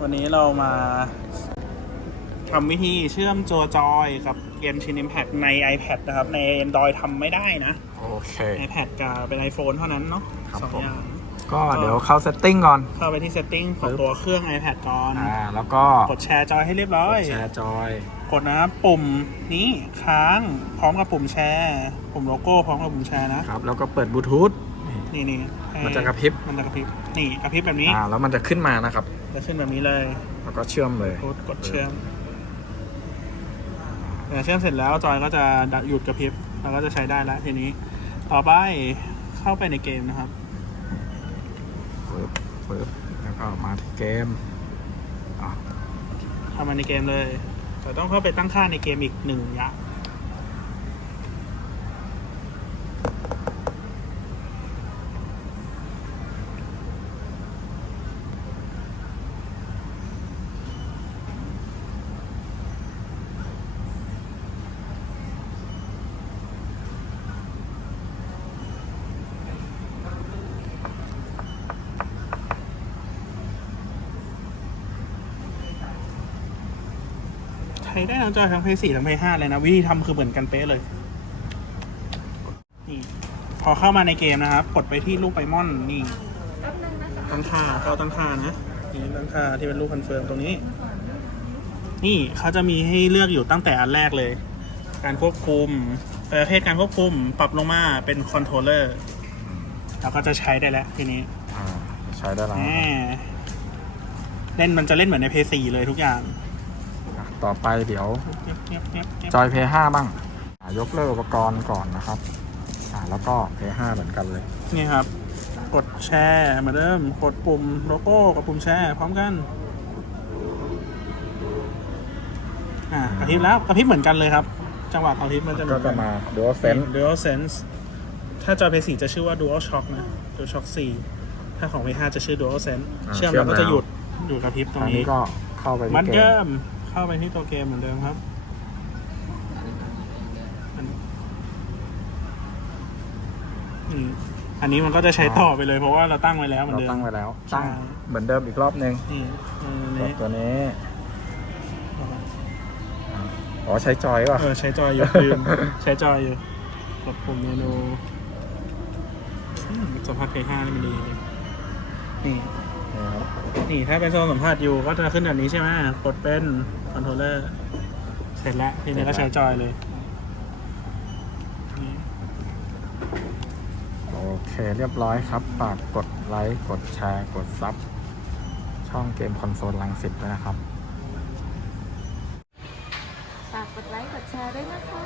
วันนี้เรามาทำวิธีเชื่อมตัวจอยกับเกมชิน Impact ใน iPad นะครับ ใน Android ทำไม่ได้นะ โอเค iPad กับเป็น iPhone เท่านั้นเนาะครับสองผม อย่าง ก็เดี๋ยวเข้าเซตติ้งก่อน เข้าไปที่ setting ของปึ๊บตัวเครื่อง iPad ก่อน อ่า แล้วก็กดแชร์จอยให้เรียบร้อย แชร์จอย กดนะครับปุ่มนี้ค้างพร้อมกับปุ่มแชร์ ปุ่มโลโก้พร้อมกับปุ่มแชร์นะครับ แล้วก็เปิดบลูทูธ นี่นี่ให้มันจะกระพริบ มันจะกระพริบ นี่กระพริบแบบนี้อ่าแล้วมันจะขึ้นมานะครับ จะขึ้นแบบนี้เลยแล้วก็เชื่อมเลยกดกดเชื่อมแต่เชื่อมเสร็จแล้วจอยก็จะหยุดกระพริบเราก็จะใช้ได้แล้วทีนี้ ต่อไปเข้าไปในเกมนะครับปึ๊บปึ๊บแล้วก็มาที่เกมอะเข้ามาในเกมเลยแต่ต้องเข้าไปตั้งค่าในเกมอีกหนึ่งอย่าง ช้ได้ทั้งจอยทั้งเพย์สี่ทั้งเพย์ห้าเลยนะ วิธีทำคือเหมือนกันเป๊ะเลยนี่พอเข้ามาในเกมนะครับ กดไปที่รูปไบมอนนี่ตั้งค่าเข้าตั้งค่านะนี่ตั้งค่าที่เป็นรูปคอนเฟิร์มตรงนี้ นี่เขาจะมีให้เลือกอยู่ตั้งแต่อันแรกเลย การควบคุมประเภทการควบคุมปรับลงมาเป็นคอนโทรลเลอร์เราก็จะใช้ได้แล้วทีนี้อ่าใช้ได้แล้วแหนะครับมเล่นมันจะเล่นเหมือนในเพย์สี่เลยทุกอย่างอะ ต่อไปเดี๋ยวเงียบเงียบเงียบเงียบจอย Play 5บ้างอ่ายกเลิกอุปกรณ์ก่อนนะครับอ่าแล้วก็ Play 5เหมือนกันเลย นี่ครับ กดแชร์เหมือนเดิมกดปุ่มโลโก้กับปุ่มแชร์พร้อมกันอ่ากระพริบแล้วกระพริบเหมือนกันเลยครับ จังหวะกระพริบมันจะเหมืก็อนจะกันมา Dual Sense Dual Sense ถ้าจอ P4 จะชื่อว่า Dual Shock นะ Dual Shock 4 ถ้าของ P5 จะชื่อ Dual Sense อ่าเชื่อมเชื่อแล้มวก็จะแล้ว หยุดหยุดกระพริบตรงอันนี้นี้ก็เข้าไปมันที่เกเดิมม เข้าไปที่ตัวเกมเหมือนเดิมครับอันอืมอันนี้มันก็จะใช้ต่อไปเลยเพราะว่าเราตั้งไว้แล้วเหมือนเราเดิมตั้งไว้แล้ว ใช่ ตั้งเหมือนเดิมอีกรอบนึงนี่อันกนี้ดตัวนี้ อ๋อใช้จอยป่ะ เออใช้จอยอยู่ลืม ใช้จอยอยู่กดปุ่มเมนูอืมสัมผัสเพย์ห้านี่มันดีเลยนี่ นี่ครับนี่ถ้าเป็นโซนสัมผัสอยู่ก็จะขึ้นแบบนี้ใช่ไหมกดเป็นค อนโทรลเลอร์ เสร็จแล้วทีนี้ก็ใช้จอยเลยนี่โอเคเรียบร้อยครับฝากกดไลค์ กดแชร์ กดซับ ช่องเกมคอนโซลลังสิตด้วยนะครับ ฝากกดไลค์ กดแชร์ด้วยนะคะ